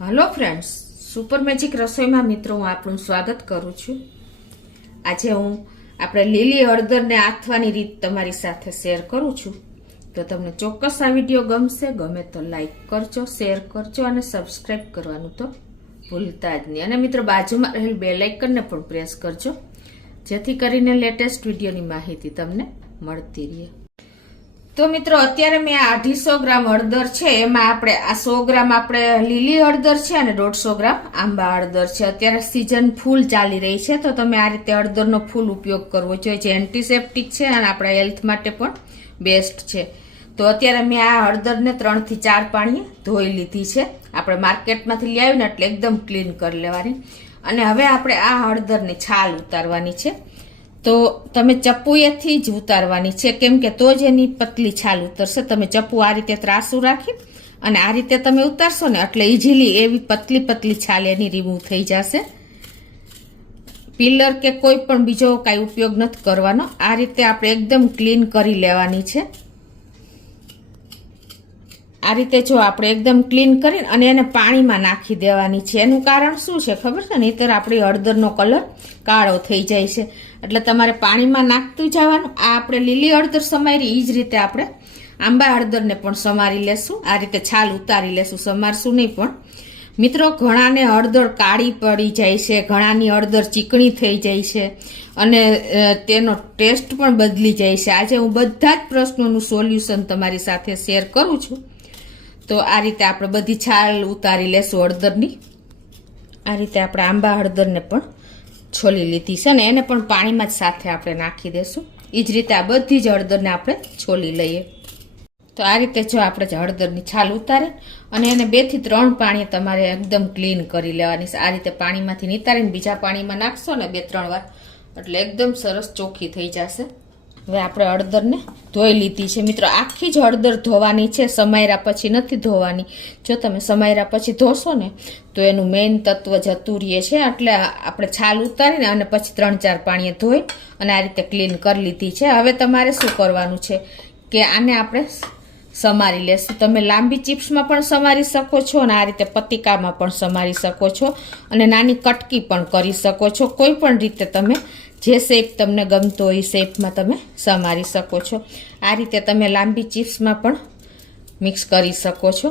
Hello friends, super magic रसोई में मित्रों हूँ आपનું સ્વાગત કરું છું। આજે હું આપણે લીલી હળદરને આથવાની રીત તમારી સાથે શેર કરું છું। તો તમને ચોક્કસ આ વિડિયો ગમશે। ગમે તો લાઈક કરજો, શેર કરજો અને સબસ્ક્રાઇબ કરવાનું તો ભૂલતા જ નહીં। અને મિત્રો બાજુમાં રહેલ બેલ આઇકનને પણ પ્રેસ કરજો જેથી કરીને લેટેસ્ટ વિડિયોની માહિતી તમને મળતી રહે। तो मित्रों अत्यारे मैं 250 ग्राम हळदर छे एमां आपणे आ 100 ग्राम आपणे लीली हळदर छे अने 150 ग्राम आंबा हळदर छे। अत्यारे सीजन फूल चाली रही छे तो तमे आ रीते हळदरनो फूल उपयोग करवो जोईए जे एंटीसेप्टिक छे अने आपणा हेल्थ माटे पण बेस्ट छे। तो अत्यारे मैं आ हळदरने 3 થી 4 पाणीए धोई लीधी छे। आपणे मार्केटमांथी लई आवीने એટલે एकदम क्लीन कर लेवानी अने हवे आपणे आ हळदरनी छाल उतारवानी छे। तो तमे चप्पूएथी ज उतारवानी छे केम के तो ज एनी पतली छाल उतरशे। तमे चप्पू आ रीते ત્રાસું રાખી અને આ રીતે તમે ઉતારશો ને એટલે ઈઝીલી એવી પતલી પતલી છાલ એની રિમૂવ થઈ જશે। પીલર કે કોઈ પણ બીજો કાઈ ઉપયોગ નથી કરવાનો। આ રીતે આપણે એકદમ ક્લીન કરી લેવાની છે। आ रीते जो आपणे एकदम क्लीन करीने अने एने पाणीमां नाखी देवानी छे। एनुं कारण शुं छे खबर छे? नहीतर आपणी हळदरनो कलर काळो थई जाय छे એટલે તમારે પાણીમાં નાખતું જવાનું। આ આપણે લીલી હળદર સમારી ઈ જ રીતે આપણે આંબા હળદરને પણ સમારી લેશું। આ રીતે છાલ ઉતારી લેશું, સમારશું નહીં। પણ મિત્રો ઘણાને હળદર કાળી પડી જાય છે, ઘણાની હળદર ચીકણી થઈ જાય છે અને તેનો ટેસ્ટ પણ બદલી જાય છે। આજે હું બધા જ પ્રશ્નોનું સોલ્યુશન તમારી સાથે શેર કરું છું। तो आ रीते आपणे बधी छाल उतारी लेशुं हळदरनी। आ रीते आपणे आंबा हळदरने पण छोली लीधी छे ने एने पण पाणीमां ज साथे आपणे नाखी देशुं। ई ज रीते आ बधी ज हळदरने आपणे छोली लईए। तो आ रीते जो आपणे हळदरनी छाल उतारे अने एने 2 થી 3 पाणी तमारे एकदम क्लीन करी लेवानी छे। आ रीते पाणीमांथी नितारीने बीजा पाणीमां नाखशो ने 2-3 वार એટલે एकदम सरस ચોખ્ખી થઈ જશે। હવે આપણે હળદરને ધોઈ લીધી છે મિત્રો। આખી જ હળદર ધોવાની છે, સમાયરા પછી નથી ધોવાની। જો તમે સમાયરા પછી ધોશો ને તો એનું મેઇન તત્વ જતું રહે છે। એટલે આપણે છાલ ઉતારીને અને પછી 3-4 પાણીએ ધોઈ અને આ રીતે ક્લીન કરી લીધી છે। હવે તમારે શું કરવાનું છે કે આને આપણે સમારી લેશું। તમે લાંબી ચિપ્સમાં પણ સમારી શકો છો અને આ રીતે પતિકામાં પણ સમારી શકો છો અને નાની કટકી પણ કરી શકો છો। કોઈ પણ રીતે તમે જે શેપ તમને ગમતો હોય એ શેપમાં તમે સમારી શકો છો। આ રીતે તમે લાંબી ચિપ્સમાં પણ મિક્સ કરી શકો છો।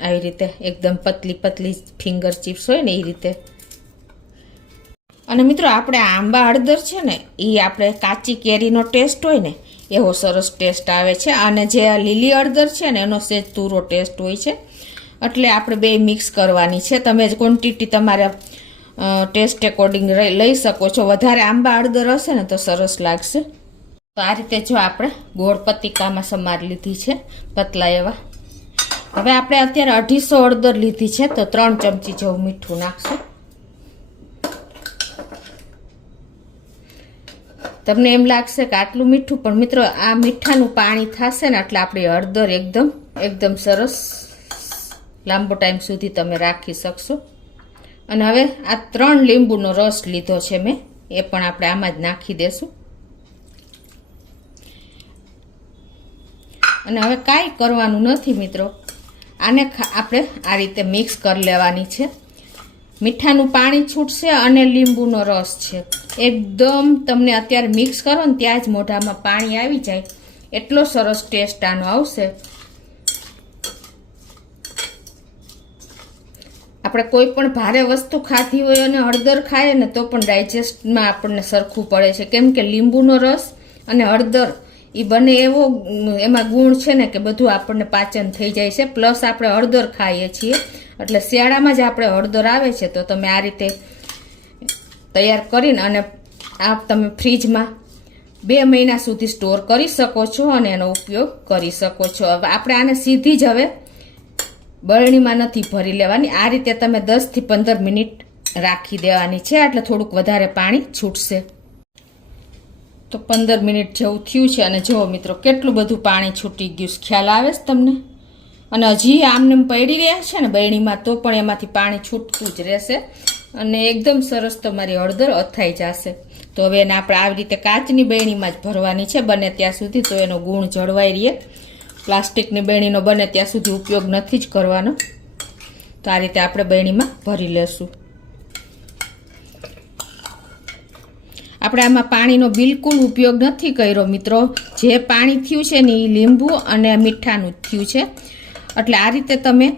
આવી રીતે એકદમ પતલી પતલી ફિંગર ચિપ્સ હોય ને એ રીતે। અને મિત્રો આપણે આંબા હળદર છે ને એ આપણે કાચી કેરીનો ટેસ્ટ હોય ને એવો સરસ ટેસ્ટ આવે છે અને જે લીલી હળદર છે ને એનો સેજ તુરો ટેસ્ટ હોય છે। એટલે આપણે બે મિક્સ કરવાની છે। તમે ક્વોન્ટિટી તમારે ટેસ્ટ એકોર્ડિંગ લઈ શકો છો। વધારે આંબા હળદર હશે ને તો સરસ લાગશે। તો આ રીતે જો આપણે ગોળ પતિકામાં સમારી લીધી છે પતલા એવા। હવે આપણે અત્યારે 250 હળદર લીધી છે તો 3 ચમચી જેવું મીઠું નાખશું। તમને એમ લાગશે કે આટલું મીઠું, પણ મિત્રો આ મીઠાનું પાણી થશે ને એટલે આપણી હળદર એકદમ સરસ લાંબો ટાઈમ સુધી તમે રાખી શકશો। અને હવે આ 3 લીંબુનો રસ લીધો છે મેં, એ પણ આપણે આમાં જ નાખી દેશું। અને હવે કાંઈ કરવાનું નથી મિત્રો, આને આપણે આ રીતે મિક્સ કરી લેવાની છે। મીઠાનું પાણી છૂટશે અને લીંબુનો રસ છે એકદમ તમને અત્યારે મિક્સ કરો ને ત્યાં જ મોઢામાં પાણી આવી જાય એટલો સરસ ટેસ્ટ આનો આવશે। આપણે કોઈ પણ ભારે વસ્તુ ખાધી હોય અને હળદર ખાઈએ ને તો પણ ડાયજેસ્ટમાં આપણને સરખું પડે છે, કેમ કે લીંબુનો રસ અને હળદર એ બંને એવો એમાં ગુણ છે ને કે બધું આપણને પાચન થઈ જાય છે। પ્લસ આપણે હળદર ખાઈએ છીએ એટલે શિયાળામાં જ આપણે હળદર આવે છે તો તમે આ રીતે તૈયાર કરીને અને આ તમે ફ્રીજમાં 2 મહિના સુધી સ્ટોર કરી શકો છો અને એનો ઉપયોગ કરી શકો છો। હવે આપણે આને સીધી જ હવે બરણીમાં નથી ભરી લેવાની। આ રીતે તમે 10 થી 15 મિનિટ રાખી દેવાની છે એટલે થોડુંક વધારે પાણી છૂટશે। તો 15 મિનિટ જેવું થયું છે અને જુઓ મિત્રો કેટલું બધું પાણી છૂટી ગયું, ખ્યાલ આવે છે તમને? અને હજી આમને પડી રહ્યા છે ને બરણીમાં તો પણ એમાંથી પાણી છૂટતું જ રહેશે અને એકદમ સરસ તમારી હળદર અથાઈ જશે। તો હવે એને આપણે આવી રીતે કાચની બરણીમાં જ ભરવાની છે બને ત્યાં સુધી, તો એનો ગુણ જળવાઈ રહે। પ્લાસ્ટિકની બરણીનો બને ત્યાં સુધી ઉપયોગ નથી જ કરવાનો। તો આ રીતે આપણે બરણીમાં ભરી લેશું. આપણે આમાં પાણીનો બિલકુલ ઉપયોગ નથી કર્યો મિત્રો. જે પાણી થયું છે ને એ લીંબુ અને મીઠાનું જ થયું છે. એટલે આ રીતે તમે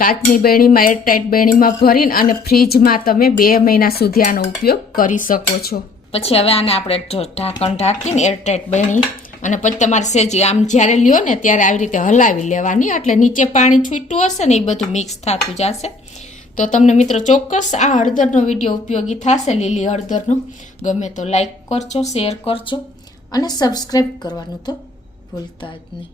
કાચની બરણીમાં એરટાઈટ બરણીમાં ભરીને અને ફ્રીજમાં તમે 2 મહિના સુધી આનો ઉપયોગ કરી શકો છો. પછી હવે આને આપણે જો ઢાંકણ ઢાંકીને એરટાઈટ બરણી અને પછી તમારે સેજ આમ જ્યારે લ્યો ને ત્યારે આવી રીતે હલાવી લેવાની. એટલે નીચે પાણી છૂટતું હશે ને એ બધું મિક્સ થતું જશે. તો તમને મિત્રો ચોક્કસ આ હળદરનો વિડીયો ઉપયોગી થશે. લીલી હળદરનો ગમે તો લાઈક કરજો, શેર કરજો અને સબસ્ક્રાઈબ કરવાનું તો ભૂલતા જ નહીં.